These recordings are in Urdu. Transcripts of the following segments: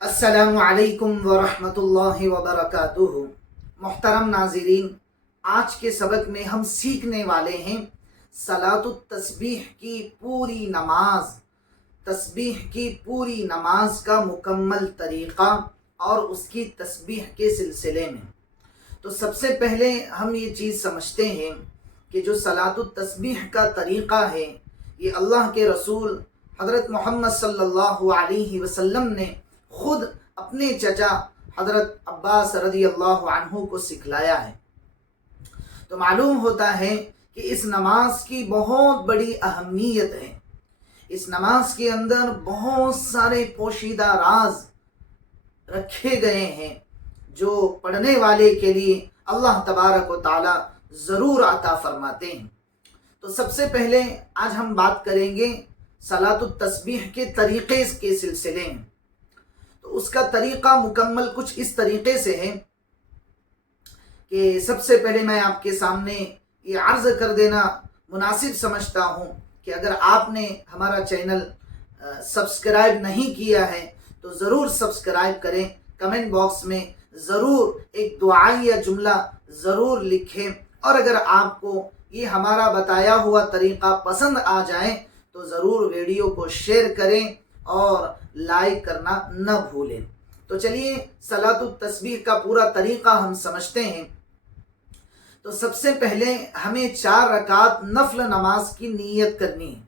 السلام علیکم ورحمۃ اللہ وبرکاتہ۔ محترم ناظرین، آج کے سبق میں ہم سیکھنے والے ہیں صلاۃ التسبیح کی پوری نماز، تسبیح کی پوری نماز کا مکمل طریقہ اور اس کی تسبیح کے سلسلے میں۔ تو سب سے پہلے ہم یہ چیز سمجھتے ہیں کہ جو صلاۃ التسبیح کا طریقہ ہے، یہ اللہ کے رسول حضرت محمد صلی اللہ علیہ وسلم نے خود اپنے چچا حضرت عباس رضی اللہ عنہ کو سکھلایا ہے۔ تو معلوم ہوتا ہے کہ اس نماز کی بہت بڑی اہمیت ہے۔ اس نماز کے اندر بہت سارے پوشیدہ راز رکھے گئے ہیں جو پڑھنے والے کے لیے اللہ تبارک و تعالی ضرور عطا فرماتے ہیں۔ تو سب سے پہلے آج ہم بات کریں گے صلاۃ التسبیح کے طریقے کے سلسلے میں۔ تو اس کا طریقہ مکمل کچھ اس طریقے سے ہے کہ سب سے پہلے میں آپ کے سامنے یہ عرض کر دینا مناسب سمجھتا ہوں کہ اگر آپ نے ہمارا چینل سبسکرائب نہیں کیا ہے تو ضرور سبسکرائب کریں، کمنٹ باکس میں ضرور ایک دعائیہ جملہ ضرور لکھیں، اور اگر آپ کو یہ ہمارا بتایا ہوا طریقہ پسند آ جائے تو ضرور ویڈیو کو شیئر کریں اور لائک کرنا نہ بھولیں۔ تو چلیے صلاۃ التسبیح کا پورا طریقہ ہم سمجھتے ہیں۔ تو سب سے پہلے ہمیں 4 رکعت نفل نماز کی نیت کرنی ہے۔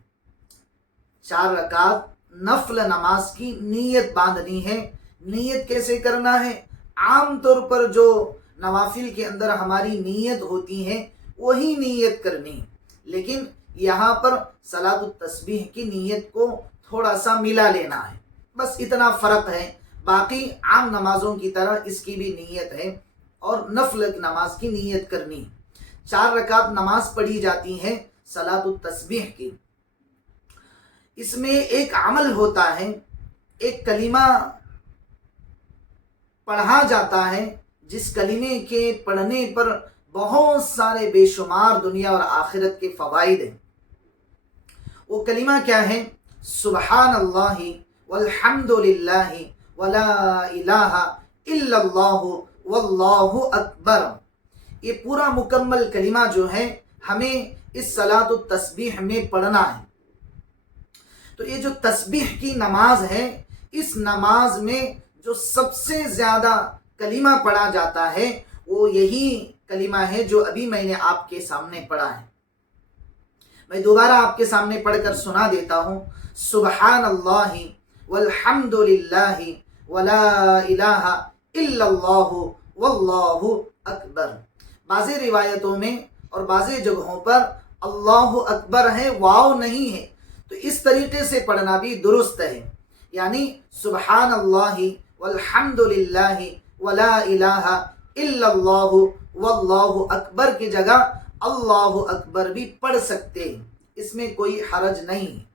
4 رکعت نفل نماز کی نیت باندھنی ہے۔ نیت کیسے کرنا ہے؟ عام طور پر جو نوافل کے اندر ہماری نیت ہوتی ہے وہی نیت کرنی ہے، لیکن یہاں پر صلاۃ التسبیح کی نیت کو تھوڑا سا ملا لینا ہے، بس اتنا فرق ہے۔ باقی عام نمازوں کی طرح اس کی بھی نیت ہے اور نفل نماز کی نیت کرنی ہے۔ 4 رکعت نماز پڑھی جاتی ہے صلاۃ التسبیح کی۔ اس میں ایک عمل ہوتا ہے، ایک کلمہ پڑھا جاتا ہے جس کلمے کے پڑھنے پر بہت سارے بے شمار دنیا اور آخرت کے فوائد ہیں۔ وہ کلمہ کیا ہے؟ سبحان اللہ والحمد للہ ولا الہ الا اللہ واللہ اکبر۔ یہ پورا مکمل کلمہ جو ہے ہمیں اس صلاۃ التسبیح میں پڑھنا ہے۔ تو یہ جو تسبیح کی نماز ہے، اس نماز میں جو سب سے زیادہ کلمہ پڑھا جاتا ہے وہ یہی کلمہ ہے جو ابھی میں نے آپ کے سامنے پڑھا ہے۔ میں دوبارہ آپ کے سامنے پڑھ کر سنا دیتا ہوں۔ سبحان اللہ والحمد للہ ولا الہ الا اللہ واللہ اکبر۔ بعض روایتوں میں اور بعض جگہوں پر اللہ اکبر ہے، واو نہیں ہے، تو اس طریقے سے پڑھنا بھی درست ہے، یعنی سبحان اللہ والحمد للہ ولا الہ الا اللہ واللہ اکبر کی جگہ اللہ اکبر بھی پڑھ سکتے ہیں، اس میں کوئی حرج نہیں۔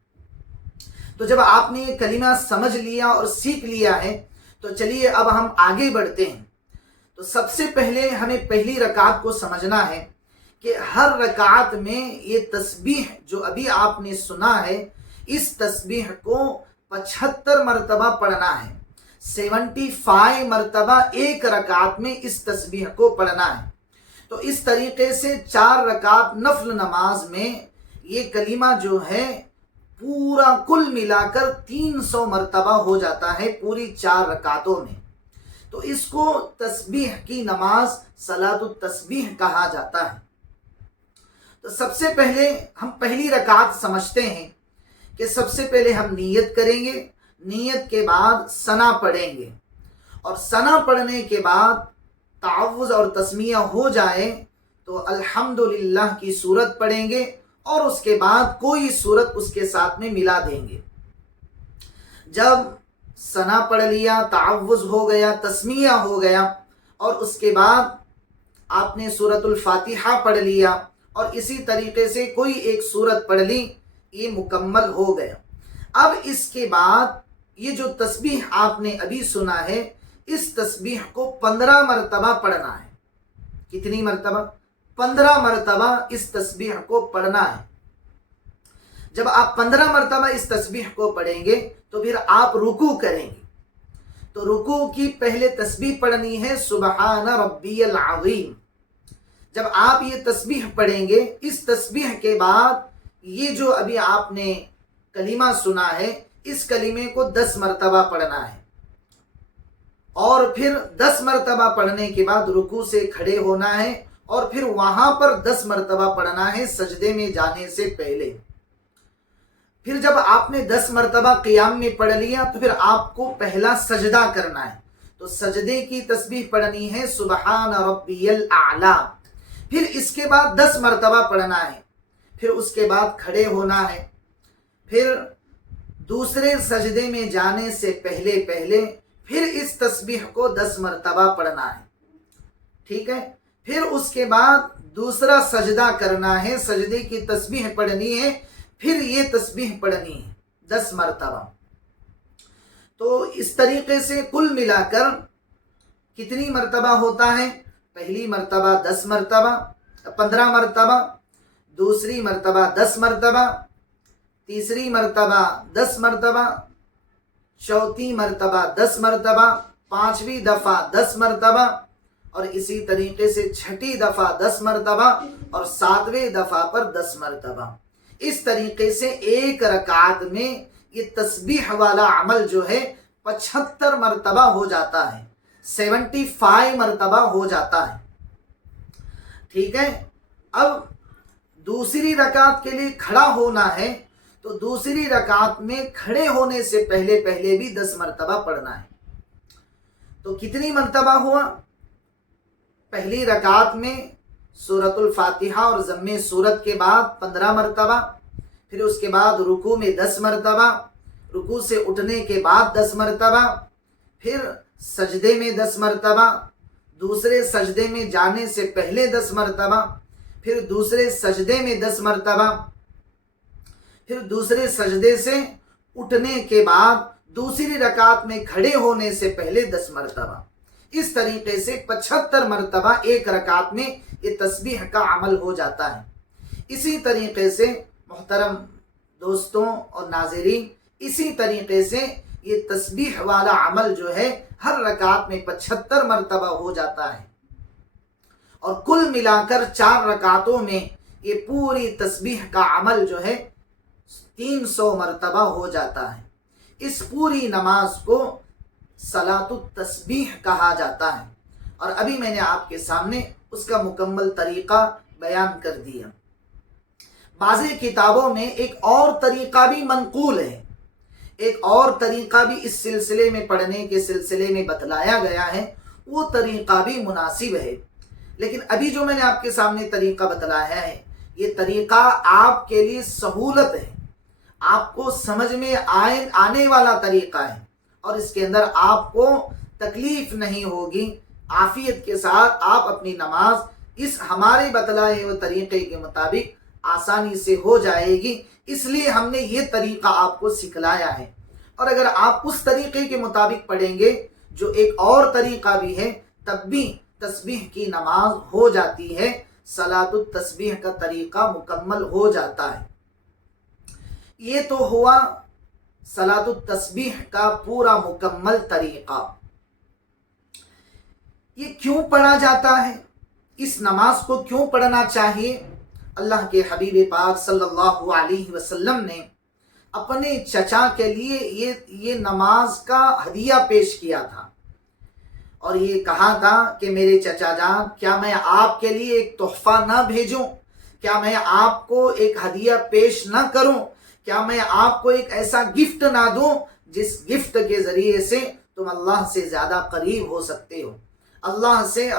تو جب آپ نے یہ کلمہ سمجھ لیا اور سیکھ لیا ہے تو چلیے اب ہم آگے بڑھتے ہیں۔ تو سب سے پہلے ہمیں پہلی رکعت کو سمجھنا ہے کہ ہر رکعت میں یہ تسبیح جو ابھی آپ نے سنا ہے، اس تسبیح کو 75 مرتبہ پڑھنا ہے۔ 75 مرتبہ ایک رکعت میں اس تسبیح کو پڑھنا ہے۔ تو اس طریقے سے 4 رکعت نفل نماز میں یہ کلمہ جو ہے پورا کل ملا کر 300 مرتبہ ہو جاتا ہے پوری 4 رکعتوں میں۔ تو اس کو تسبیح کی نماز صلاۃ التسبیح کہا جاتا ہے۔ تو سب سے پہلے ہم پہلی رکعت سمجھتے ہیں کہ سب سے پہلے ہم نیت کریں گے، نیت کے بعد ثنا پڑھیں گے، اور ثنا پڑھنے کے بعد تعوذ اور تسمیہ ہو جائے تو الحمدللہ کی سورت پڑھیں گے، اور اس کے بعد کوئی سورت اس کے ساتھ میں ملا دیں گے۔ جب ثنا پڑھ لیا، تعوذ ہو گیا، تسمیہ ہو گیا، اور اس کے بعد آپ نے سورۃ الفاتحہ پڑھ لیا اور اسی طریقے سے کوئی ایک سورت پڑھ لی، یہ مکمل ہو گیا۔ اب اس کے بعد یہ جو تسبیح آپ نے ابھی سنا ہے، اس تسبیح کو 15 مرتبہ پڑھنا ہے۔ کتنی مرتبہ؟ 15 مرتبہ اس تسبیح کو پڑھنا ہے۔ جب آپ 15 مرتبہ اس تسبیح کو پڑھیں گے تو پھر آپ رکوع کریں گے۔ تو رکوع کی پہلے تسبیح پڑھنی ہے سبحان ربی العظیم۔ جب آپ یہ تسبیح پڑھیں گے، اس تسبیح کے بعد یہ جو ابھی آپ نے کلمہ سنا ہے، اس کلمے کو 10 مرتبہ پڑھنا ہے، اور پھر 10 مرتبہ پڑھنے کے بعد رکوع سے کھڑے ہونا ہے، اور پھر وہاں پر 10 مرتبہ پڑھنا ہے سجدے میں جانے سے پہلے۔ پھر جب آپ نے 10 مرتبہ قیام میں پڑھ لیا تو پھر آپ کو پہلا سجدہ کرنا ہے، تو سجدے کی تسبیح پڑھنی ہے سبحان ربی الاعلی۔ پھر اس کے بعد 10 مرتبہ پڑھنا ہے، پھر اس کے بعد کھڑے ہونا ہے، پھر دوسرے سجدے میں جانے سے پہلے پھر اس تسبیح کو 10 مرتبہ پڑھنا ہے، ٹھیک ہے۔ پھر اس کے بعد دوسرا سجدہ کرنا ہے، سجدے کی تسبیح پڑھنی ہے، پھر یہ تسبیح پڑھنی ہے 10 مرتبہ۔ تو اس طریقے سے کل ملا کر کتنی مرتبہ ہوتا ہے؟ پہلی مرتبہ 10 مرتبہ 15 مرتبہ، دوسری مرتبہ 10 مرتبہ، تیسری مرتبہ 10 مرتبہ، چوتھی مرتبہ 10 مرتبہ، پانچویں دفعہ 10 مرتبہ، اور اسی طریقے سے چھٹی دفعہ 10 مرتبہ، اور ساتویں دفعہ پر 10 مرتبہ۔ اس طریقے سے ایک رکعت میں یہ تسبیح والا عمل جو ہے 75 مرتبہ ہو جاتا ہے، 75 مرتبہ ہو جاتا ہے، ٹھیک ہے۔ اب دوسری رکعت کے لیے کھڑا ہونا ہے، تو دوسری رکعت میں کھڑے ہونے سے پہلے بھی 10 مرتبہ پڑھنا ہے۔ تو کتنی مرتبہ ہوا؟ پہلی رکعت میں سورۃ الفاتحہ اور ضم سورت کے بعد 15 مرتبہ، پھر اس کے بعد رکوع میں 10 مرتبہ، رکوع سے اٹھنے کے بعد 10 مرتبہ، پھر سجدے میں 10 مرتبہ، دوسرے سجدے میں جانے سے پہلے 10 مرتبہ، پھر دوسرے سجدے میں 10 مرتبہ، پھر دوسرے سجدے سے اٹھنے کے بعد دوسری رکعت میں کھڑے ہونے سے پہلے 10 مرتبہ۔ اس طریقے سے 75 مرتبہ ایک رکعت میں یہ تسبیح کا عمل ہو جاتا ہے۔ اسی طریقے سے محترم دوستوں اور ناظرین، اسی طریقے سے یہ تسبیح والا عمل جو ہے ہر رکعت میں 75 مرتبہ ہو جاتا ہے، اور کل ملا کر 4 رکعتوں میں یہ پوری تسبیح کا عمل جو ہے 300 مرتبہ ہو جاتا ہے۔ اس پوری نماز کو صلاۃ التسبیح کہا جاتا ہے، اور ابھی میں نے آپ کے سامنے اس کا مکمل طریقہ بیان کر دیا۔ بعضی کتابوں میں ایک اور طریقہ بھی منقول ہے، ایک اور طریقہ بھی اس سلسلے میں پڑھنے کے سلسلے میں بتلایا گیا ہے، وہ طریقہ بھی مناسب ہے، لیکن ابھی جو میں نے آپ کے سامنے طریقہ بتلایا ہے، یہ طریقہ آپ کے لیے سہولت ہے، آپ کو سمجھ میں آنے والا طریقہ ہے، اور اس کے اندر آپ کو تکلیف نہیں ہوگی، عافیت کے ساتھ آپ اپنی نماز اس ہمارے بتلائے ہوئے طریقے کے مطابق آسانی سے ہو جائے گی۔ اس لیے ہم نے یہ طریقہ آپ کو سکھلایا ہے، اور اگر آپ اس طریقے کے مطابق پڑھیں گے جو ایک اور طریقہ بھی ہے، تب بھی تسبیح کی نماز ہو جاتی ہے، صلاۃ التسبیح کا طریقہ مکمل ہو جاتا ہے۔ یہ تو ہوا صلاۃ التسبیح کا پورا مکمل طریقہ۔ یہ کیوں پڑھا جاتا ہے؟ اس نماز کو کیوں پڑھنا چاہیے؟ اللہ کے حبیب پاک صلی اللہ علیہ وسلم نے اپنے چچا کے لیے یہ نماز کا ہدیہ پیش کیا تھا، اور یہ کہا تھا کہ میرے چچا جان، کیا میں آپ کے لیے ایک تحفہ نہ بھیجوں؟ کیا میں آپ کو ایک ہدیہ پیش نہ کروں؟ کیا میں آپ کو ایک ایسا گفٹ نہ دوں جس گفٹ کے ذریعے سے تم اللہ سے زیادہ قریب ہو سکتے ہو، اللہ سے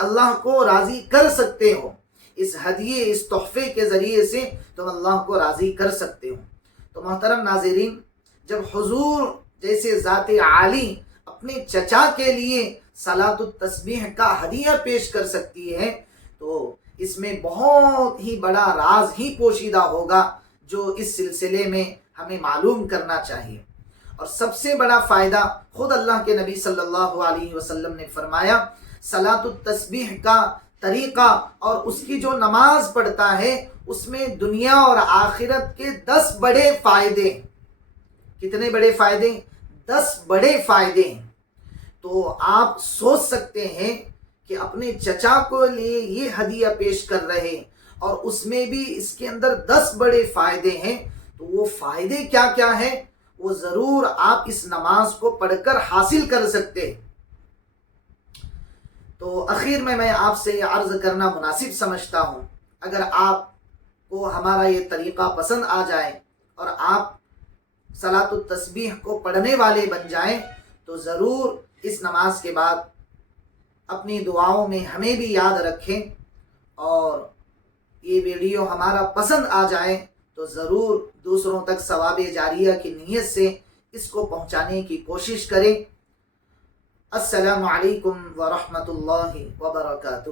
اللہ کو راضی کر سکتے ہو؟ اس ہدیے، اس تحفے کے ذریعے سے تم اللہ کو راضی کر سکتے ہو۔ تو محترم ناظرین، جب حضور جیسے ذات عالی اپنے چچا کے لیے صلاۃ التسبیح کا ہدیہ پیش کر سکتی ہے، تو اس میں بہت ہی بڑا راز ہی پوشیدہ ہوگا جو اس سلسلے میں ہمیں معلوم کرنا چاہیے۔ اور سب سے بڑا فائدہ خود اللہ کے نبی صلی اللہ علیہ وسلم نے فرمایا، صلاۃ التسبیح کا طریقہ اور اس کی جو نماز پڑھتا ہے، اس میں دنیا اور آخرت کے 10 بڑے فائدے۔ کتنے بڑے فائدے؟ 10 بڑے فائدے ہیں۔ تو آپ سوچ سکتے ہیں کہ اپنے چچا کو لیے یہ ہدیہ پیش کر رہے ہیں اور اس میں بھی اس کے اندر 10 بڑے فائدے ہیں، تو وہ فائدے کیا کیا ہیں وہ ضرور آپ اس نماز کو پڑھ کر حاصل کر سکتے ہیں۔ تو اخیر میں آپ سے یہ عرض کرنا مناسب سمجھتا ہوں، اگر آپ کو ہمارا یہ طریقہ پسند آ جائے اور آپ صلاۃ التسبیح کو پڑھنے والے بن جائیں تو ضرور اس نماز کے بعد اپنی دعاؤں میں ہمیں بھی یاد رکھیں، اور یہ ویڈیو ہمارا پسند آ جائے تو ضرور دوسروں تک ثواب جاریہ کی نیت سے اس کو پہنچانے کی کوشش کریں۔ السلام علیکم ورحمۃ اللہ وبرکاتہ۔